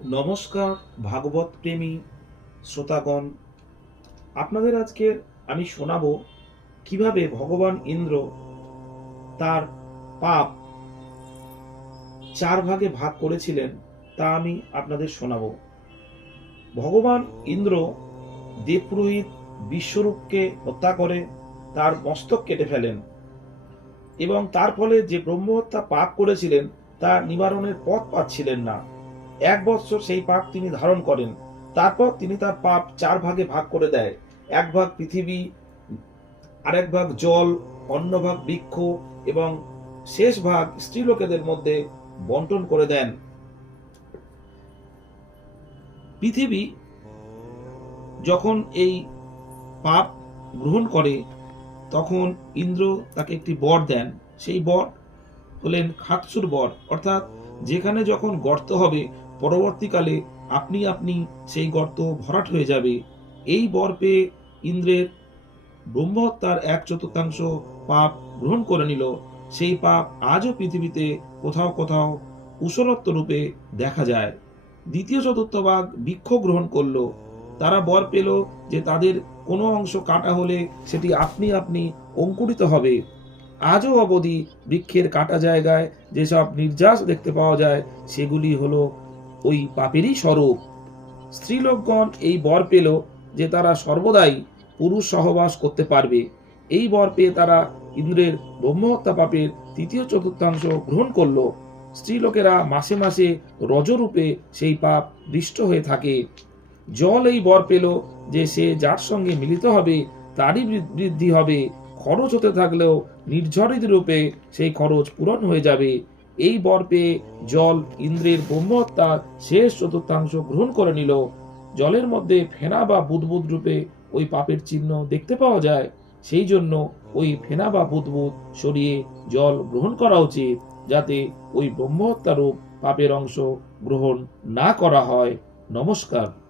নমস্কার, ভাগবত প্রেমী শ্রোতাগণ। আপনাদের আজকে আমি শোনাবো কীভাবে ভগবান ইন্দ্র তার পাপ চার ভাগে ভাগ করেছিলেন তা আমি আপনাদের শোনাবো। ভগবান ইন্দ্র দেবপুরোহিত বিশ্বরূপকে হত্যা করে তার মস্তক কেটে ফেলেন এবং তার ফলে যে ব্রহ্মহত্যা পাপ করেছিলেন তা নিবারণের পথ পাচ্ছিলেন না। এক বৎসর সেই পাপ তিনি ধারণ করেন। তারপর তিনি তার পাপ চার ভাগে ভাগ করে দেয়। এক ভাগ পৃথিবী, আরেক ভাগ জল, অন্য ভাগ বৃক্ষ এবং শেষ ভাগ স্ত্রীলোকেদের মধ্যে বন্টন করে দেন। পৃথিবী যখন এই পাপ গ্রহণ করে, তখন ইন্দ্র তাকে একটি বর দেন। সেই বর হলেন খাতসুর বর। অর্থাৎ যেখানে যখন গর্ত হবে পরবর্তীকালে আপনি আপনি সেই গর্ত ভরাট হয়ে যাবে। এই বর পেয়ে ইন্দ্রের ব্রহ্মহত্যার এক চতুর্থাংশ পাপ গ্রহণ করে নিল। সেই পাপ আজও পৃথিবীতে কোথাও কোথাও উসরত্ব রূপে দেখা যায়। দ্বিতীয় চতুর্থ ভাগ বৃক্ষ গ্রহণ করল। তারা বর পেল যে তাদের কোনো অংশ কাটা হলে সেটি আপনি আপনি অঙ্কুরিত হবে। আজও অবধি বৃক্ষের কাটা জায়গায় যেসব নির্যাস দেখতে পাওয়া যায়, সেগুলি হলো ওই পাপেরই স্বরূপ। স্ত্রীলোকগণ এই বর পেল যে তারা সর্বদাই পুরুষ সহবাস করতে পারবে। এই বর পেয়ে তারা ইন্দ্রের ব্রহ্মহত্যা পাপের তৃতীয় চতুর্থাংশ গ্রহণ করল। স্ত্রীলোকেরা মাসে মাসে রজরূপে সেই পাপ দৃষ্ট হয়ে থাকে। জল এই বর পেল যে সে যার সঙ্গে মিলিত হবে, তারই বৃদ্ধি হবে। খরচ হতে থাকলেও নির্ঝরিত রূপে সেই খরচ পূরণ হয়ে যাবে। এই বর পেয়ে জল ইন্দ্রের ব্রহ্মহত্যার শেষ চতুর্থাংশ গ্রহণ করে নিল। জলের মধ্যে ফেনা বা বুদবুদ রূপে ওই পাপের চিহ্ন দেখতে পাওয়া যায়। সেই জন্য ওই ফেনা বা বুদবুদ সরিয়ে জল গ্রহণ করা উচিত, যাতে ওই ব্রহ্মহত্যা রূপ পাপের অংশ গ্রহণ না করা হয়। নমস্কার।